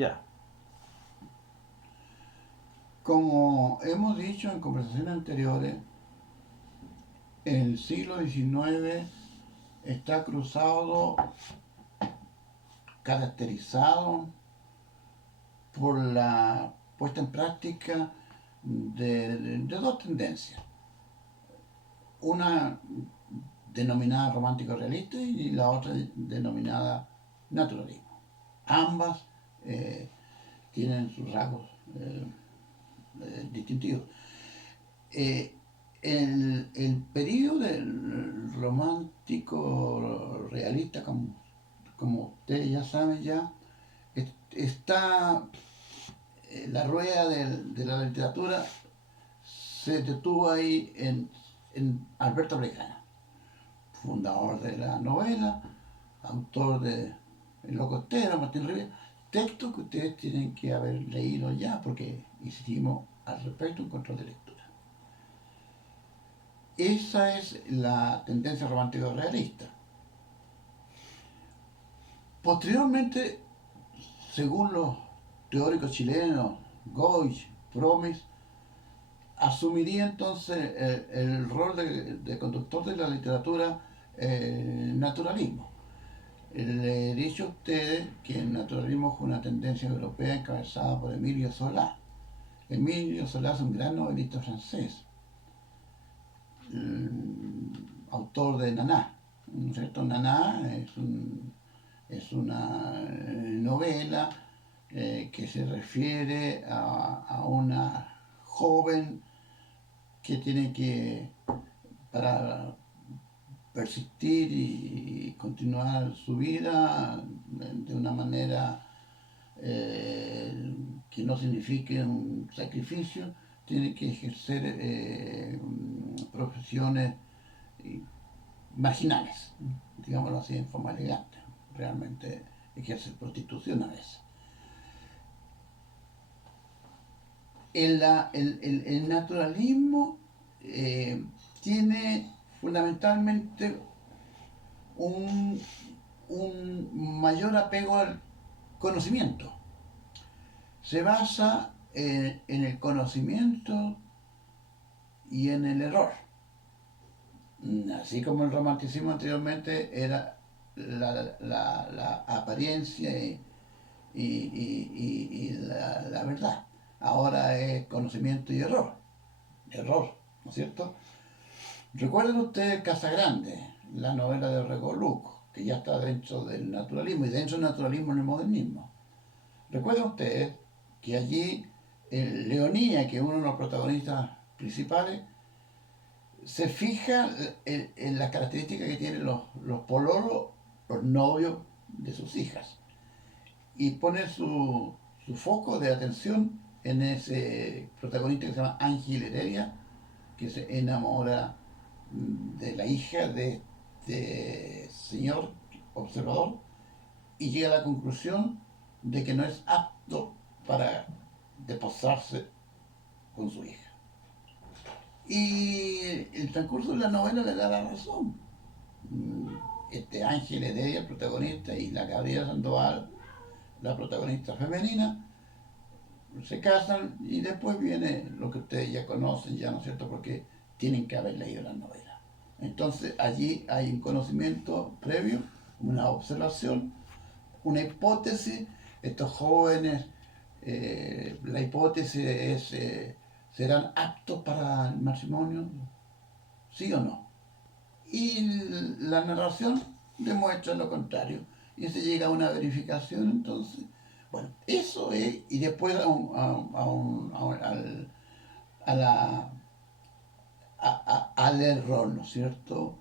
Ya. Como hemos dicho en conversaciones anteriores, el siglo XIX está cruzado, caracterizado por la puesta en práctica de dos tendencias. Una denominada romántico realista y la otra denominada naturalismo. Ambas eh, tienen sus rasgos distintivos. Eh, el periodo del romántico realista, como ustedes ya saben ya, está la rueda de la literatura se detuvo ahí en Alberto Plejano, fundador de la novela, autor de El Locostero, Martín Rivera, textos que ustedes tienen que haber leído ya porque hicimos al respecto un control de lectura. Esa es la tendencia romántico realista. Posteriormente, según los teóricos chilenos, Goich, Promis, asumiría entonces el rol de conductor de la literatura naturalismo. Le he dicho a ustedes que el naturalismo fue una tendencia europea encabezada por Emilio Zola. Emilio Zola es un gran novelista francés, autor de Naná. ¿No es cierto? Naná es una novela que se refiere a una joven que tiene que, para persistir y continuar su vida de una manera que no signifique un sacrificio, tiene que ejercer profesiones marginales, digámoslo así en forma elegante. Realmente ejerce prostitución a veces. El naturalismo tiene fundamentalmente un, un mayor apego al conocimiento. Se basa en el conocimiento y en el error. Así como el romanticismo anteriormente era la apariencia y la verdad. Ahora es conocimiento y error. Error, ¿no es cierto? Recuerden ustedes Casagrande, la novela de Regoluc, que ya está dentro del naturalismo y dentro del naturalismo en el modernismo. Recuerden ustedes que allí Leonía, que es uno de los protagonistas principales, se fija en las características que tienen los pololos, los novios de sus hijas, y pone su foco de atención en ese protagonista que se llama Ángel Heredia, que se enamora de la hija de este señor observador y llega a la conclusión de que no es apto para desposarse con su hija. Y el transcurso de la novela le da la razón. Este Ángel Heredia, el protagonista, y la Gabriela Sandoval, la protagonista femenina, se casan y después viene lo que ustedes ya conocen, ya no es cierto, porque tienen que haber leído la novela. Entonces allí hay un conocimiento previo, una observación, una hipótesis. Estos jóvenes, la hipótesis es, ¿serán aptos para el matrimonio? ¿Sí o no? Y la narración demuestra lo contrario. Y se llega a una verificación, entonces, bueno, eso es, y después a la, al error, ¿no es cierto?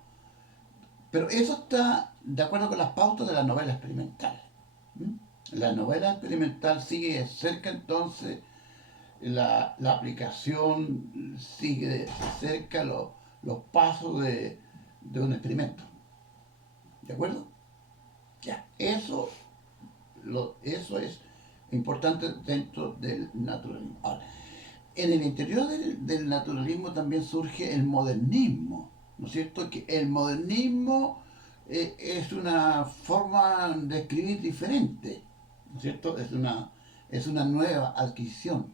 Pero eso está de acuerdo con las pautas de la novela experimental. ¿Mm? La novela experimental sigue cerca entonces la aplicación, sigue de cerca los pasos de un experimento. ¿De acuerdo? Ya, eso es importante dentro del naturalismo. Ahora, en el interior del naturalismo también surge el modernismo, ¿no es cierto? Que el modernismo es una forma de escribir diferente, ¿no es cierto? Es una es una nueva adquisición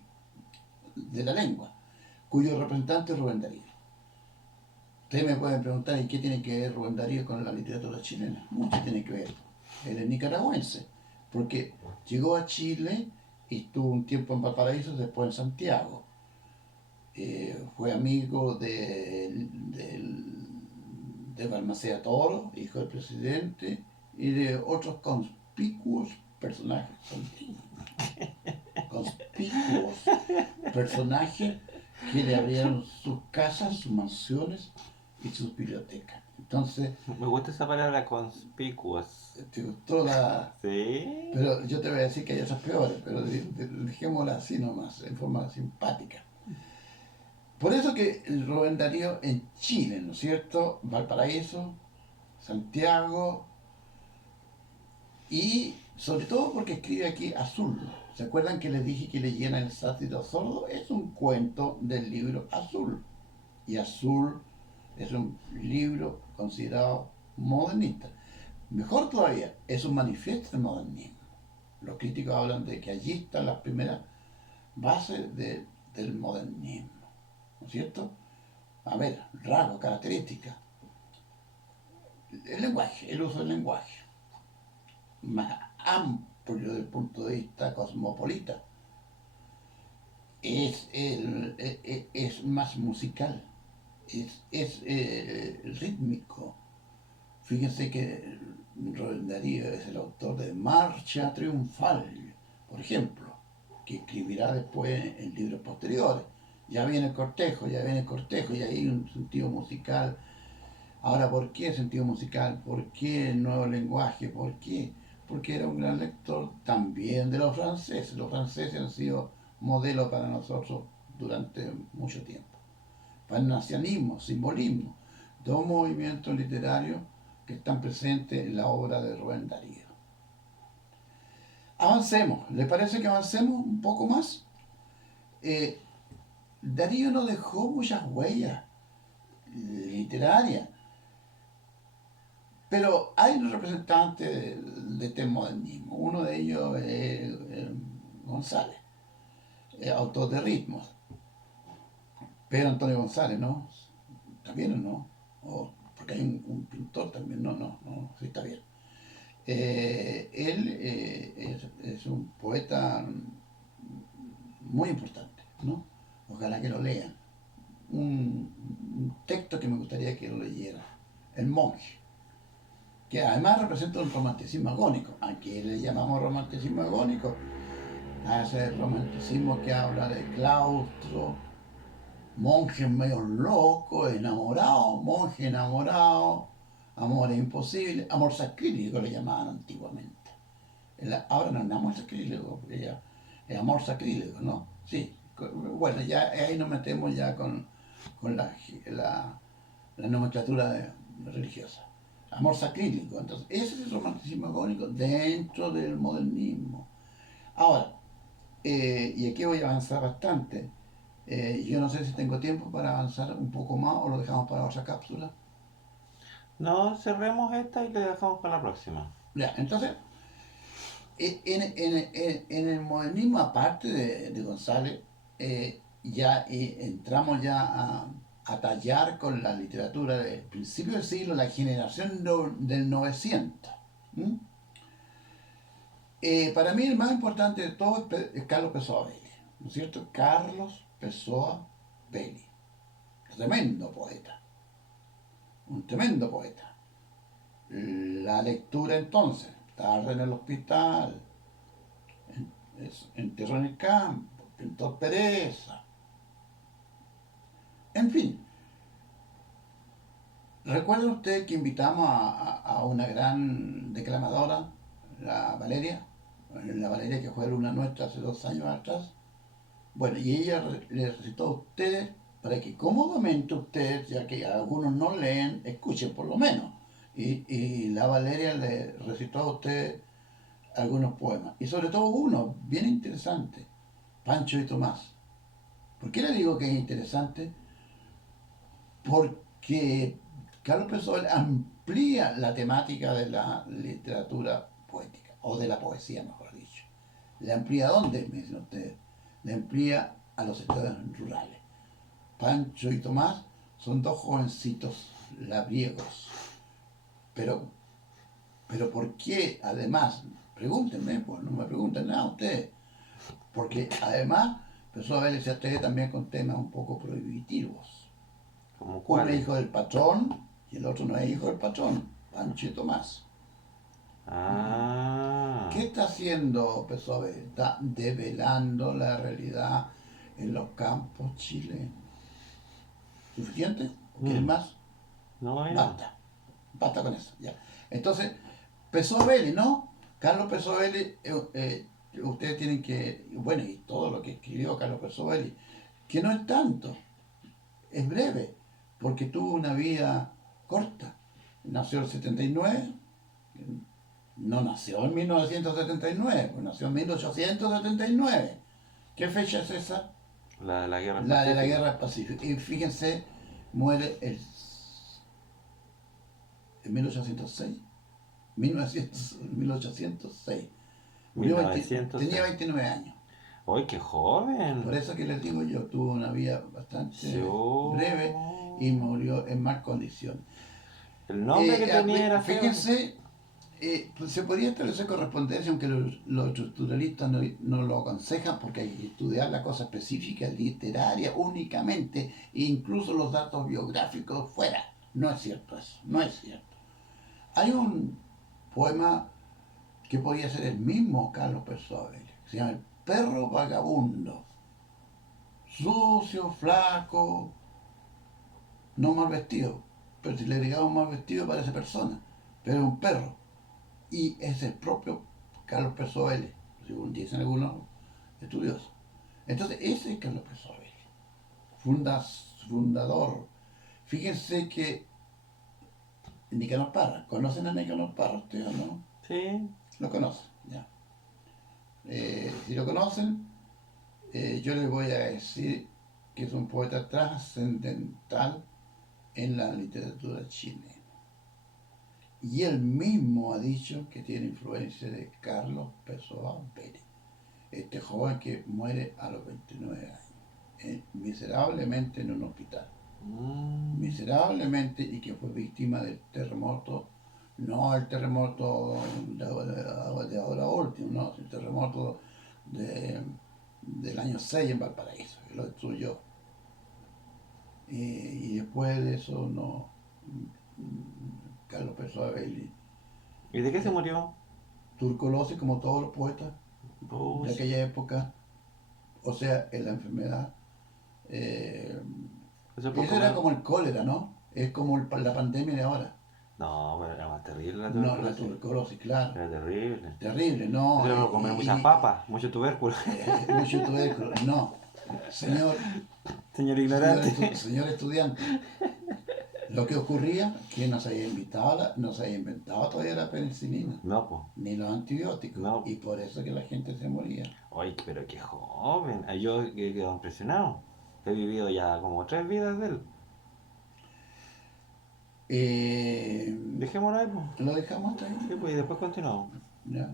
de la lengua, cuyo representante es Rubén Darío. Ustedes me pueden preguntar, ¿y qué tiene que ver Rubén Darío con la literatura chilena? Mucho tiene que ver. Él es nicaragüense, porque llegó a Chile y estuvo un tiempo en Valparaíso, después en Santiago. Fue amigo de Balmaceda Toro, hijo del presidente, y de otros conspicuos personajes, conspicuos personajes que le abrieron sus casas, sus mansiones y sus bibliotecas. Entonces, Me gusta esa palabra conspicuous. te gustó la... ¿Sí? Pero yo te voy a decir que hay otras peores, pero dejémosla así nomás, en forma simpática. Por eso que Rubén Darío en Chile, ¿no es cierto? Valparaíso, Santiago y sobre todo porque escribe aquí Azul. ¿Se acuerdan que les dije que leyeran El sátiro sordo? Es un cuento del libro Azul. Y Azul es un libro considerado modernista. Mejor todavía, es un manifiesto del modernismo. Los críticos hablan de que allí están las primeras bases del modernismo. ¿No es cierto? A ver, rasgos, características. El lenguaje, el uso del lenguaje. Más amplio desde el punto de vista cosmopolita. Es más musical. Es rítmico. Fíjense que Rubén Darío es el autor de Marcha Triunfal, por ejemplo, que escribirá después en libros posteriores. Ya viene el cortejo, y hay un sentido musical. Ahora, ¿por qué sentido musical? ¿Por qué nuevo lenguaje? ¿Por qué? Porque era un gran lector también de los franceses. Los franceses han sido modelo para nosotros durante mucho tiempo. Parnasianismo, simbolismo, dos movimientos literarios que están presentes en la obra de Rubén Darío. Avancemos, ¿le parece que avancemos un poco más? Eh, Darío no dejó muchas huellas literarias, pero hay un representante de este modernismo. Uno de ellos es González, autor de ritmos. Pedro Antonio González, ¿no? ¿También o no? Porque hay un pintor también, no, sí está bien. Él es un poeta muy importante, ¿no? Ojalá que lo lean. Un texto que me gustaría que lo leyeran. El monje, que además representa un romanticismo agónico. ¿A qué le llamamos romanticismo agónico? A ese romanticismo que habla de claustro, monjes medio locos, enamorados, monje enamorado, amor imposible, amor sacrílego le llamaban antiguamente. Ahora no es amor sacrílego, porque ya es amor sacrílego, ¿no? Sí, bueno, ya ahí nos metemos ya con la, la nomenclatura religiosa. Amor sacrílego, entonces ese es el romanticismo agónico dentro del modernismo. Ahora, y aquí voy a avanzar bastante. Yo no sé si tengo tiempo para avanzar un poco más o lo dejamos para otra cápsula. No, cerremos esta y le dejamos para la próxima. Ya, entonces, en el modernismo, aparte de González, ya entramos ya a tallar con la literatura del principio del siglo, la generación del 900. ¿Mm? Para mí el más importante de todo es Carlos Pessoa Belli, ¿no es cierto? Carlos Pessoa Belli, tremendo poeta, un tremendo poeta. La lectura entonces, tarde en el hospital, enterró en el campo, pintor pereza, en fin. ¿Recuerdan ustedes que invitamos a una gran declamadora, la Valeria que fue alumna nuestra hace 2 años atrás? Bueno, y ella le recitó a ustedes para que cómodamente ustedes, ya que algunos no leen, escuchen por lo menos. Y la Valeria le recitó a ustedes algunos poemas. Y sobre todo uno, bien interesante, Pancho y Tomás. ¿Por qué le digo que es interesante? Porque Carlos Pessoa amplía la temática de la literatura poética, o de la poesía, mejor dicho. ¿La amplía a dónde? Me dicen ustedes. La amplía a los sectores rurales. Pancho y Tomás son dos jovencitos labriegos. Pero, pero ¿por qué? Además, pregúntenme, pues no me pregunten nada ustedes. Porque además empezó a verse a ustedes también con temas un poco prohibitivos. ¿Como Uno es cuáles? hijo del patrón y el otro no es hijo del patrón, Pancho y Tomás. Ah. ¿Qué está haciendo PSOE? Está develando la realidad en los campos chilenos. ¿Suficiente? ¿O quieren Mm. más? No, ya. Basta. Basta con eso. Ya. Entonces, PSOE, ¿no? Carlos PSOE, ustedes tienen que, bueno, y todo lo que escribió Carlos PSOE, que no es tanto, es breve, porque tuvo una vida corta. Nació en el 79, no nació en 1979, pues nació en 1879. ¿Qué fecha es esa? La de la guerra del La de la Pacífico. Guerra del Pacífico. Y fíjense, muere en 1806. 1806. Murió tenía 1906. 29 años. ¡Ay, qué Por joven! eso que les digo yo, tuvo una vida bastante breve y Yo... murió en mal condición. El nombre que tenía era feo. Fíjense, pues se podría establecer correspondencia, aunque los estructuralistas no lo aconsejan, porque hay que estudiar la cosa específica, literaria únicamente, e incluso los datos biográficos fuera. No es cierto eso, no es cierto. Hay un poema que podría ser el mismo Carlos Persóvil, que se llama El perro vagabundo. Sucio, flaco, no mal vestido, pero si le agregamos mal vestido parece persona, pero es un perro. Y es el propio Carlos Persóvil, según dicen algunos estudiosos. Entonces, ese es Carlos Persóvil, fundador. Fíjense que Nicanor Parra, ¿conocen a Nicanor Parra ustedes o no? Sí. Lo conocen, ya. Si lo conocen, yo les voy a decir que es un poeta trascendental en la literatura chilena. Y él mismo ha dicho que tiene influencia de Carlos Pessoa Pérez, este joven que muere a los 29 años, miserablemente en un hospital. Mm. Miserablemente, y que fue víctima del terremoto, no el terremoto de ahora último, no, el terremoto de, del año 6 en Valparaíso, que lo destruyó. Y después de eso, no, Carlos Pessoa Belli, ¿Y de qué se murió? tuberculosis como todos los poetas de Pucha. aquella época, o sea, en la enfermedad. Eh, Eso es por Eso era comer. como el cólera, ¿no? Es como la pandemia de ahora. No, pero era más terrible la No, la tuberculosis. tuberculosis, claro. Era terrible. Terrible, Eso no. era por comer muchas papas, mucho tubérculo. Mucho tubérculo. No. Señor, Señor ignorante. señor estudiante, lo que ocurría que no se había inventado todavía la penicilina, No, pues. ni los antibióticos. No. Y por eso que la gente se moría. Ay, pero qué joven. Ay, yo he quedado impresionado. He vivido ya como 3 vidas de él. Eh, Dejémoslo ahí, pues. lo dejamos hasta ahí. Sí, pues y después continuamos. Ya.